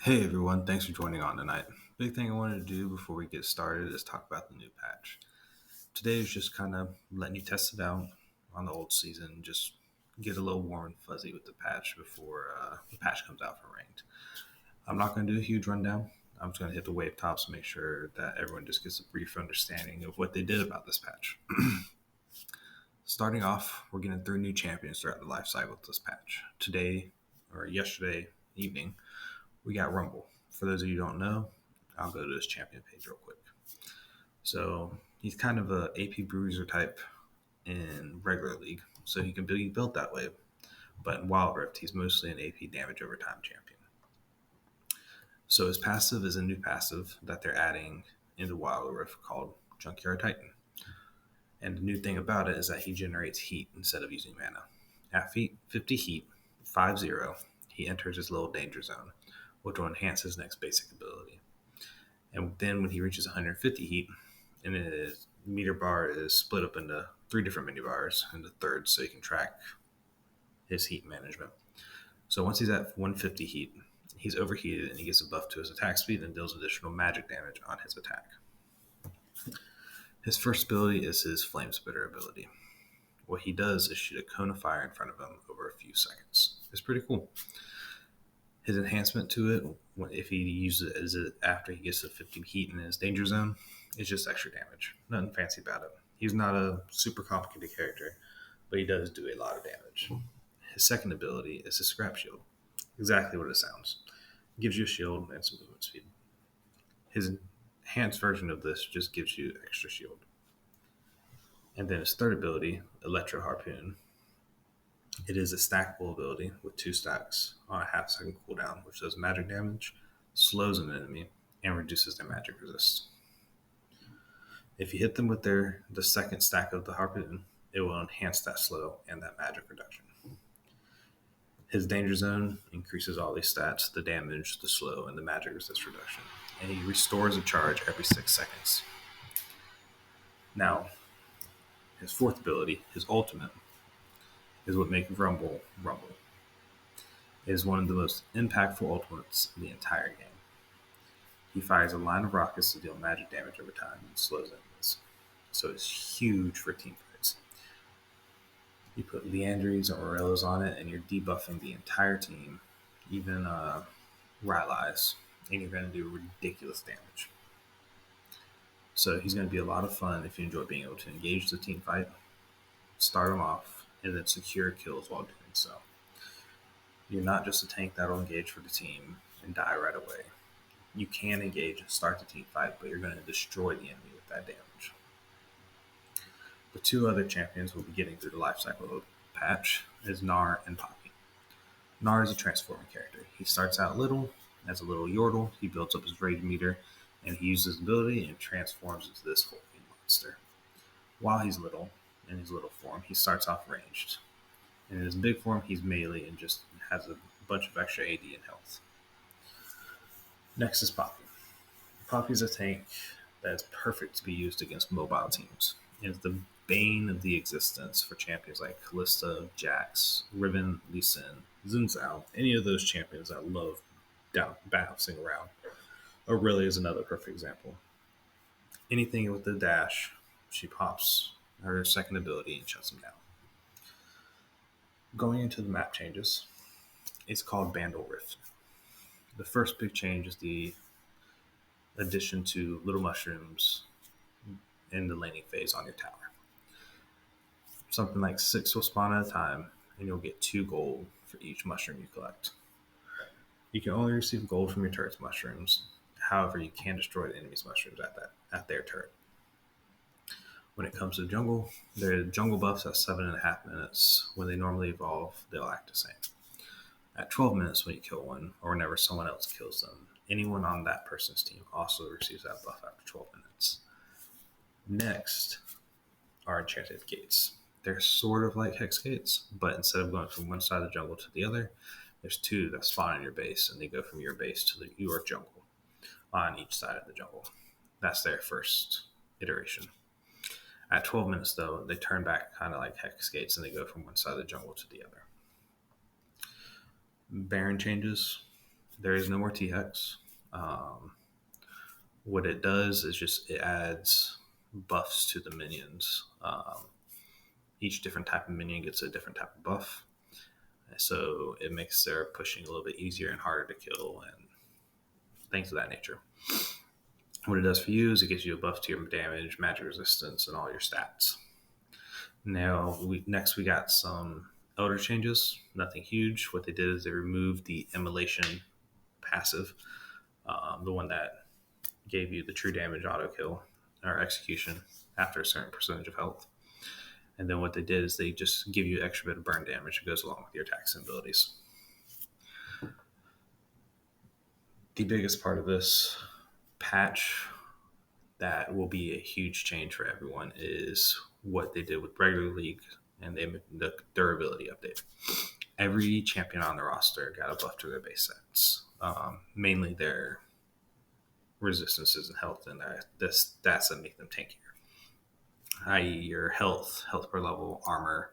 Hey everyone, thanks for joining on tonight. Big thing I wanted to do before we get started is talk about the new patch. Today is just kind of letting you test it out on the old season, just get a little warm and fuzzy with the patch before the patch comes out for ranked. I'm not going to do a huge rundown. I'm just going to hit the wave tops and make sure that everyone just gets a brief understanding of what they did about this patch. Starting off, we're getting 3 new champions throughout the life cycle of this patch. Today, or yesterday evening, we got Rumble. For those of you who don't know, I'll go to his champion page real quick. So he's kind of a AP bruiser type in regular league, so he can be built that way. But in Wild Rift, he's mostly an AP damage over time champion. So his passive is a new passive that they're adding into Wild Rift called Junkyard Titan. And the new thing about it is that he generates heat instead of using mana. At 50 heat, 5-0, he enters his little danger zone, which will enhance his next basic ability. And then when he reaches 150 heat, and his meter bar is split up into 3 different mini bars into thirds so he can track his heat management. So once he's at 150 heat, he's overheated and he gets a buff to his attack speed and deals additional magic damage on his attack. His first ability is his Flame Spitter ability. What he does is shoot a cone of fire in front of him over a few seconds. It's pretty cool. His enhancement to it, if he uses it after he gets to 50 heat in his danger zone, is just extra damage. Nothing fancy about it. He's not a super complicated character, but he does do a lot of damage. His second ability is his Scrap Shield. Exactly what it sounds. It gives you a shield and some movement speed. His enhanced version of this just gives you extra shield. And then his third ability, Electro Harpoon. It is a stackable ability with 2 stacks on a half-second cooldown, which does magic damage, slows an enemy, and reduces their magic resist. If you hit them with the second stack of the Harpoon, it will enhance that slow and that magic reduction. His Danger Zone increases all these stats, the damage, the slow, and the magic resist reduction, and he restores a charge every 6 seconds. Now, his fourth ability, his ultimate, is what makes Rumble Rumble. It is one of the most impactful ultimates in the entire game. He fires a line of rockets to deal magic damage over time and slows enemies. So it's huge for team fights. You put Leandries or Morellos on it and you're debuffing the entire team, even Rylai's, and you're going to do ridiculous damage. So he's going to be a lot of fun if you enjoy being able to engage the team fight, start them off, and then secure kills while doing so. You're not just a tank that'll engage for the team and die right away. You can engage and start the team fight, but you're going to destroy the enemy with that damage. The 2 other champions we'll be getting through the life cycle of the patch is Gnar and Poppy. Gnar is a transforming character. He starts out little, as a little Yordle, he builds up his rage meter, and he uses his ability and transforms into this hulking monster. While he's little, in his little form, he starts off ranged. In his big form, he's melee and just has a bunch of extra AD and health. Next is Poppy. Poppy's a tank that is perfect to be used against mobile teams. It is the bane of the existence for champions like Kalista, Jax, Riven, Lee Sin, Xin Zhao, any of those champions that love bouncing around. Aurelia is another perfect example. Anything with the dash, she pops her second ability and shuts them down. Going into the map changes, it's called Bandle Rift. The first big change is the addition to little mushrooms in the laning phase on your tower. Something like 6 will spawn at a time, and you'll get 2 gold for each mushroom you collect. You can only receive gold from your turret's mushrooms. However, you can destroy the enemy's mushrooms at their turret. When it comes to jungle, their jungle buffs at 7.5 minutes. When they normally evolve, they'll act the same. At 12 minutes when you kill one, or whenever someone else kills them, anyone on that person's team also receives that buff after 12 minutes. Next are enchanted gates. They're sort of like hex gates, but instead of going from one side of the jungle to the other, there's 2 that spawn in your base, and they go from your base to your jungle on each side of the jungle. That's their first iteration. At 12 minutes, though, they turn back kind of like hex gates and they go from one side of the jungle to the other. Baron changes. There is no more T-Hex. What it does is just it adds buffs to the minions. Each different type of minion gets a different type of buff. So it makes their pushing a little bit easier and harder to kill and things of that nature. What it does for you is it gives you a buff to your damage, magic resistance, and all your stats. Now, we got some Elder changes. Nothing huge. What they did is they removed the Immolation passive, the one that gave you the true damage auto kill or execution after a certain percentage of health. And then what they did is they just give you an extra bit of burn damage that goes along with your attacks and abilities. The biggest part of this patch that will be a huge change for everyone is what they did with regular league and the durability update. Every champion on the roster got a buff to their base stats, mainly their resistances and health and the stats that make them tankier, i.e. your health per level, armor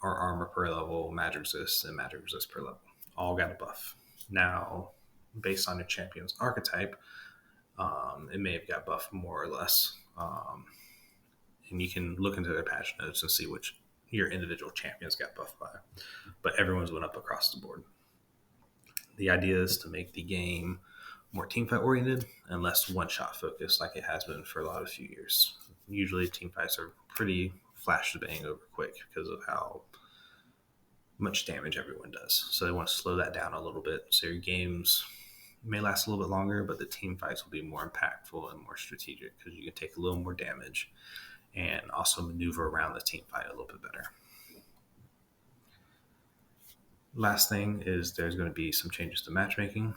per level, magic resist, and magic resist per level. All got a buff. Now, based on your champion's archetype, it may have got buffed more or less. And you can look into their patch notes and see which your individual champions got buffed by. But everyone's went up across the board. The idea is to make the game more teamfight oriented and less one-shot focused like it has been for a few years. Usually teamfights are pretty flash to bang over quick because of how much damage everyone does. So they want to slow that down a little bit. So your games may last a little bit longer, but the team fights will be more impactful and more strategic because you can take a little more damage and also maneuver around the team fight a little bit better. Last thing is there's going to be some changes to matchmaking.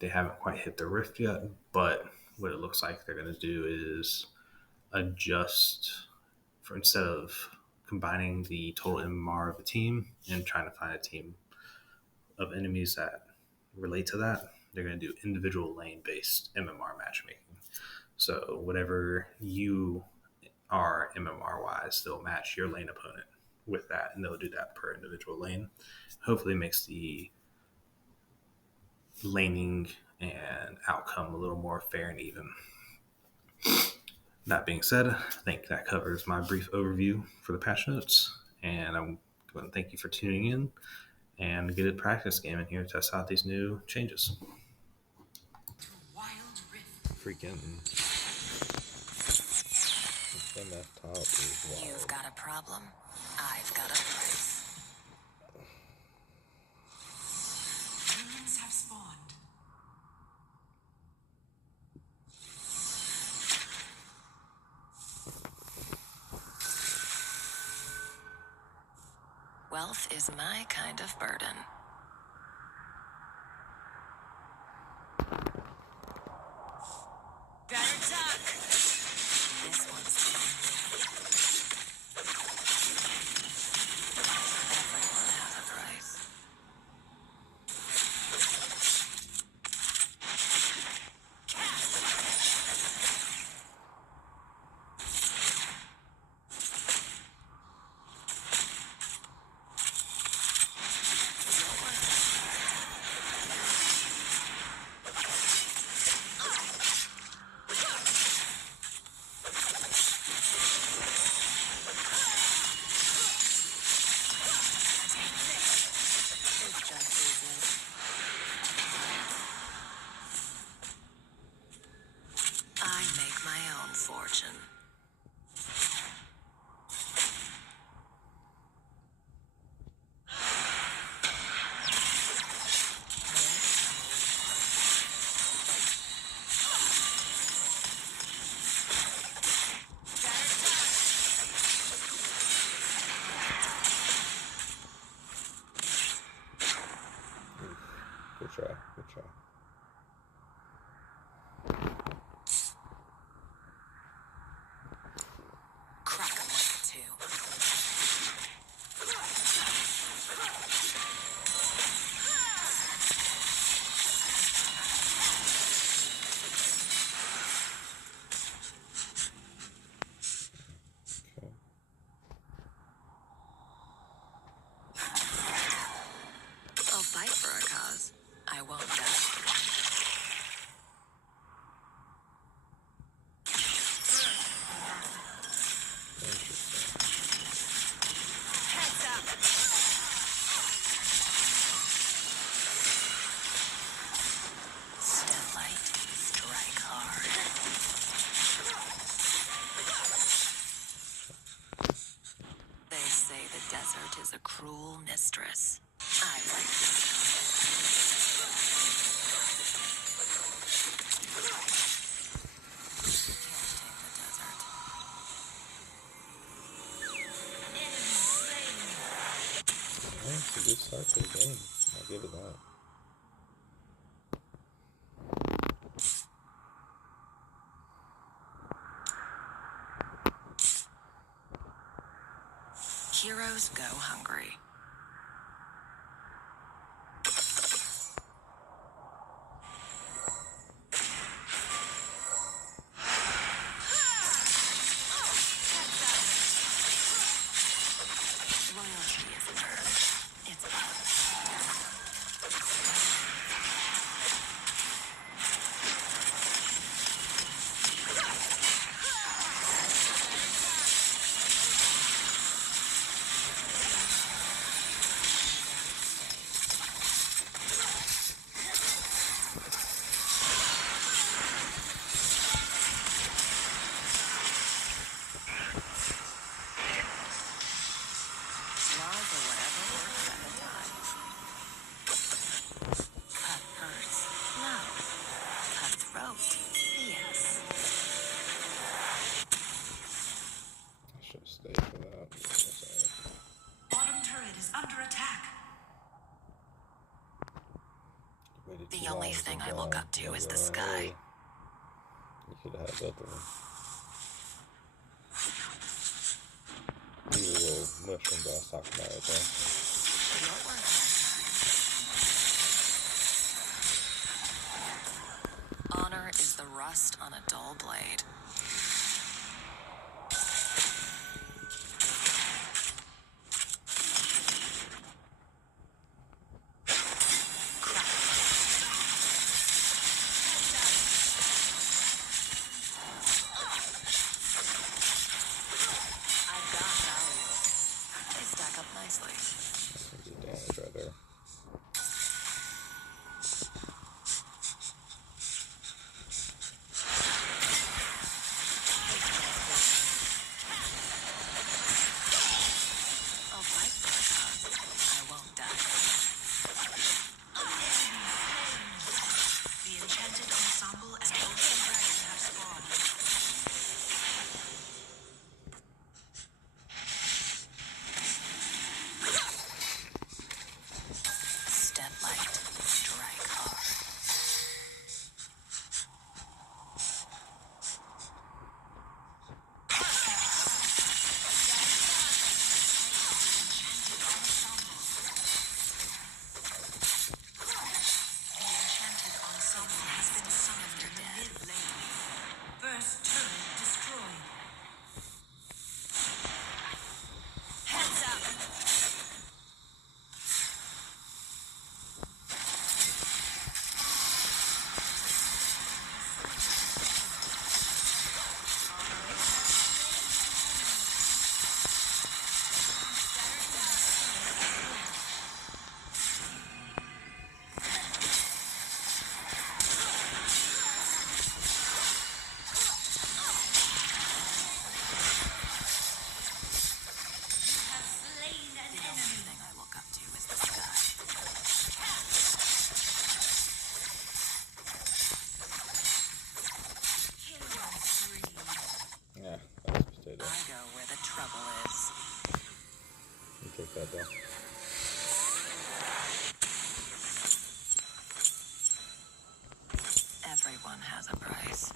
They haven't quite hit the rift yet, but what it looks like they're going to do is adjust for instead of combining the total MMR of the team and trying to find a team of enemies that relate to that, they're going to do individual lane-based MMR matchmaking. So whatever you are MMR-wise, they'll match your lane opponent with that, and they'll do that per individual lane. Hopefully it makes the laning and outcome a little more fair and even. That being said, I think that covers my brief overview for the patch notes, and I'm going to thank you for tuning in and get a practice game in here to test out these new changes. Freaking MF top is wild. You've got a problem. I've got a price. Humans have spawned. Wealth is my kind of burden. This one's everyone has a price. I make my own fortune. Good try. Good try. Crack 'em like two. say the desert is a cruel mistress. I like this. Can't take the desert. Yeah, it's a good start to the game. I'll give it that. Heroes go hungry. Loyalty isn't earned. It's earned. Laws are whatever works at the time. Cut hurts. No. Cut throat. Yes. I should have stayed for that. I'm sorry. Bottom turret is under attack. Waited The too only long thing to I look die. up to Yeah, is the well, sky. hey, you could have had both of them. You little mushroom boss talking about it though. Your work. Honor is the rust on a dull blade. I've got value. They stack up nicely. That's some good damage right there. I'll fight for a cause. I won't die. The enchanted ensemble and ocean dragon have spawned. Step light, strike hard. The enchanted ensemble has been summoned in the mid lane. First turret destroyed. Heads up! Have slain an The only enemy. thing I look up to is the sky. Killing spree. Yeah, that was potato. I go where the trouble is. You take that though. Everyone has a price.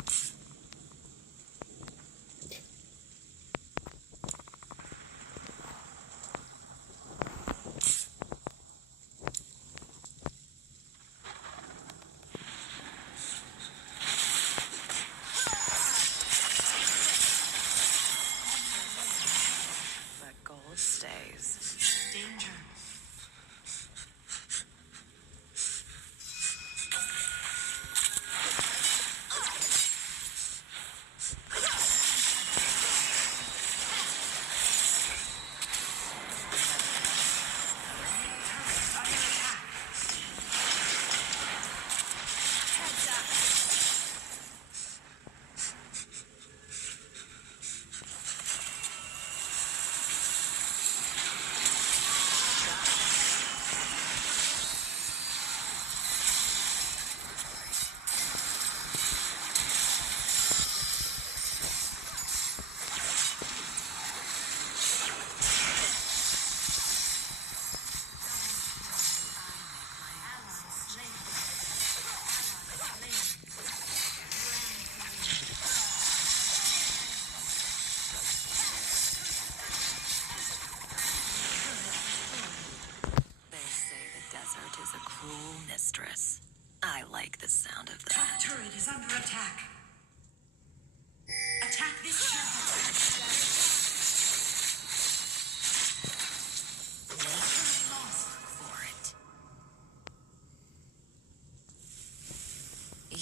But gold stays. Danger. Turret under attack. Heads up!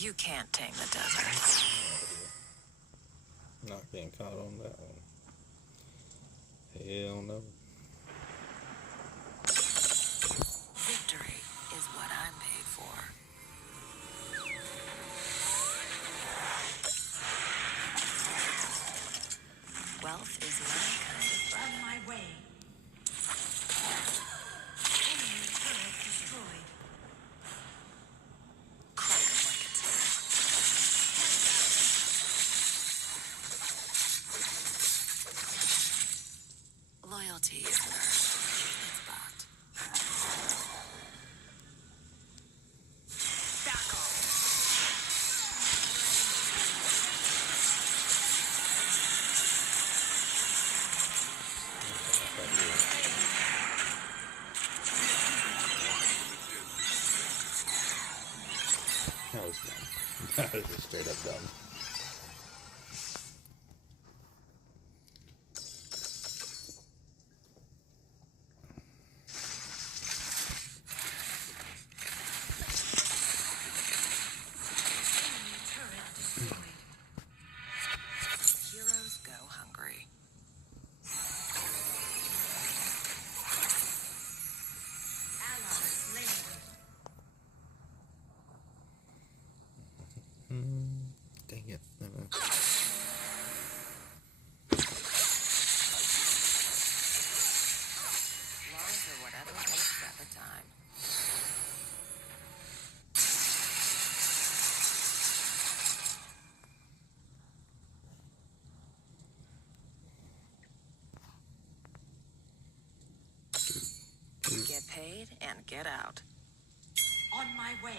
You can't tame the desert. Not getting caught on that one. Hell no. Victory is what I'm paid for. Wealth is my kind of On burden. my way. Enemy turret destroyed. Crack 'em like it's here. Loyalty is learned. It's bought. Back off. That was dumb. That was just straight up dumb. Enemy turret destroyed. Heroes go hungry. Ally slain. Dang it. Laws are whatever takes at the time. Get paid and get out. On my way.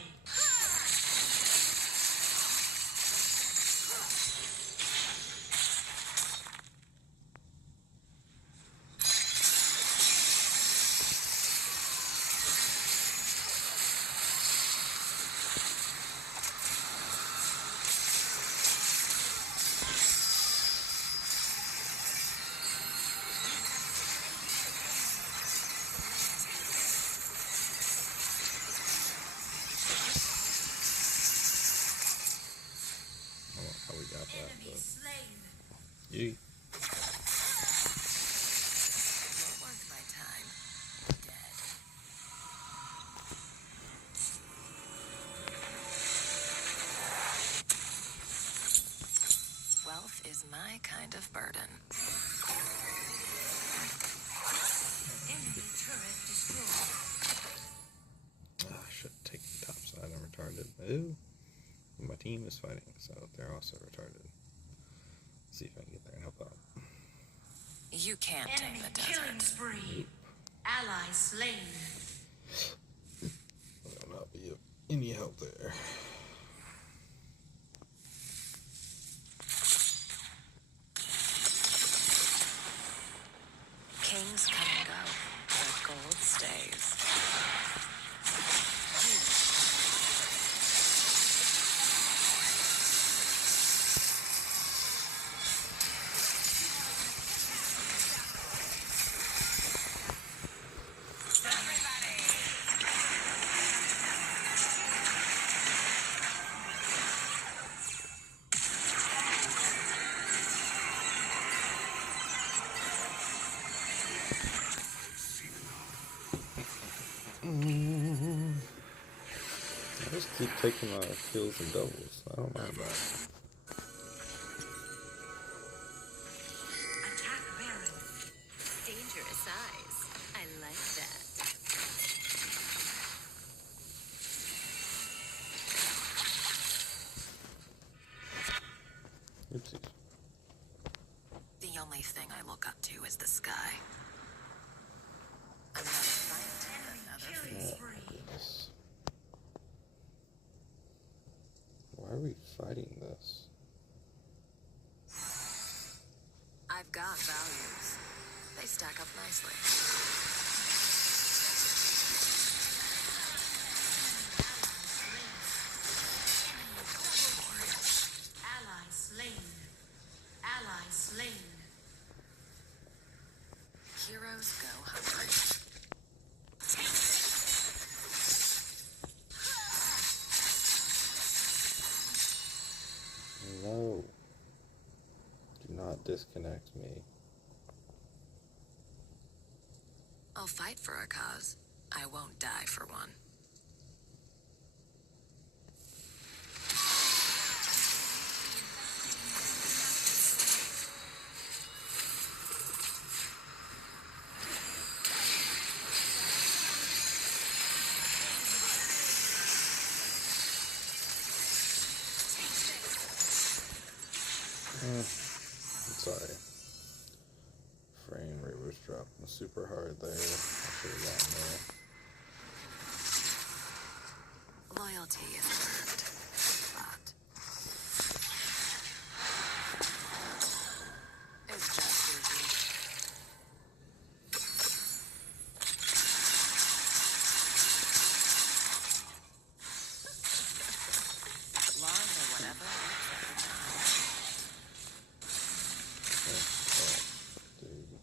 I don't know how we got that, Enemy but slain. you. You're worth my time. Dead. Wealth is my kind of burden. Enemy turret destroyed. I should take the top side. I'm retarded. Ooh. My team is fighting, so they're also retarded. See if I can get there and help out. You can't tame Enemy the killing desert. spree. Ally slain. Will not be of any help there. Kings come and go, but gold stays. I just keep taking my kills and doubles. I don't mind that. Attack Baron. Dangerous eyes. I like that. Oopsies. The only thing I look up to is the sky. Another fight, another Killing feast. spree. Goodness. Why are we fighting this? I've got values. They stack up nicely. Ally slain. Ally slain. Heroes go hungry. disconnect me. I'll fight for a cause. I won't die for one. I'm sorry. Frame rate was dropping super hard there. I should have gotten there. Loyalty is earned, but it's just busy. Laws or whatever works at the time. Dude.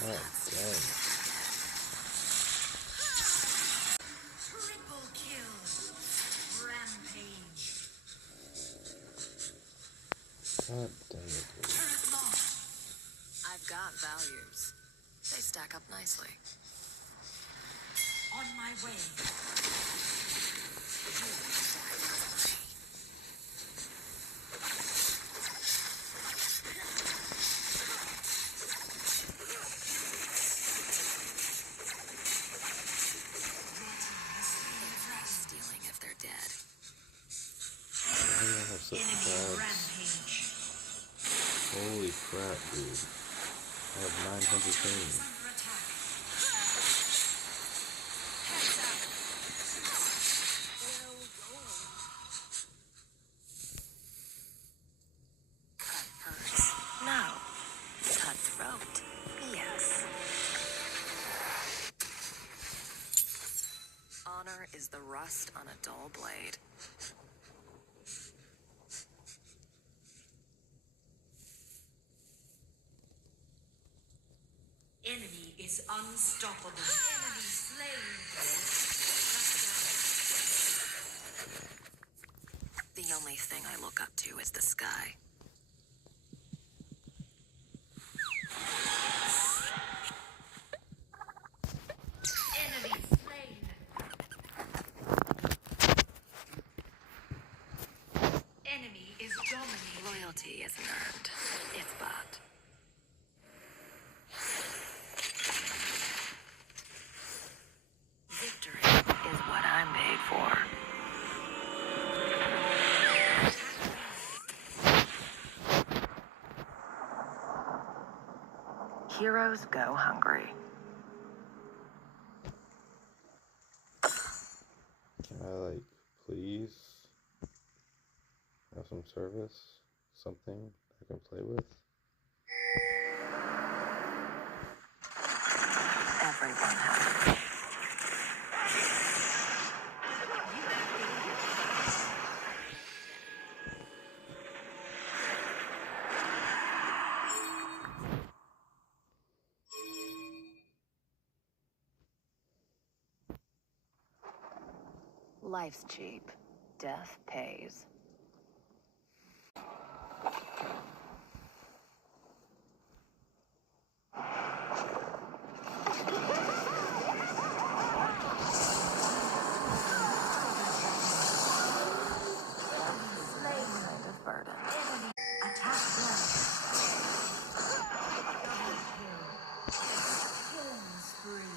Oh, dang. Triple kill. Rampage. God dang it, dude. Turret lost. I've got values. They stack up nicely. On my way. Stealing if they're dead. I have such Enemy bad. rampage. Holy crap, dude. I have 900 ping. Under attack. Cut purse. No. Cut throat. Yes. Honor is the rust on a dull blade. Enemy is unstoppable. Enemy slain. The only thing I look up to is the sky. Enemy slain. Enemy is dominating. Loyalty isn't earned. It's bought. Victory is what I'm paid for. Heroes go hungry. Can I, like, please have some service? Something I can play with? Everyone has. Life's cheap. Death pays. Kind of burden. Attack them. Double kill. Killing spree.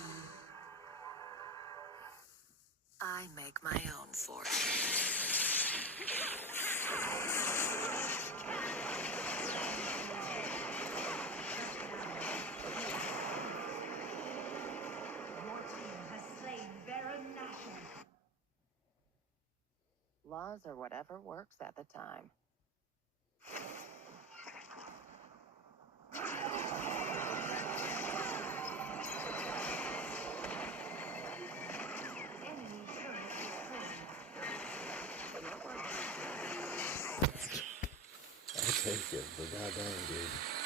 I make my own fortune. Your team has slain Baron Nashor. Laws are whatever works at the time. Enemy turret destroyed. I'll take it, but goddamn, dude.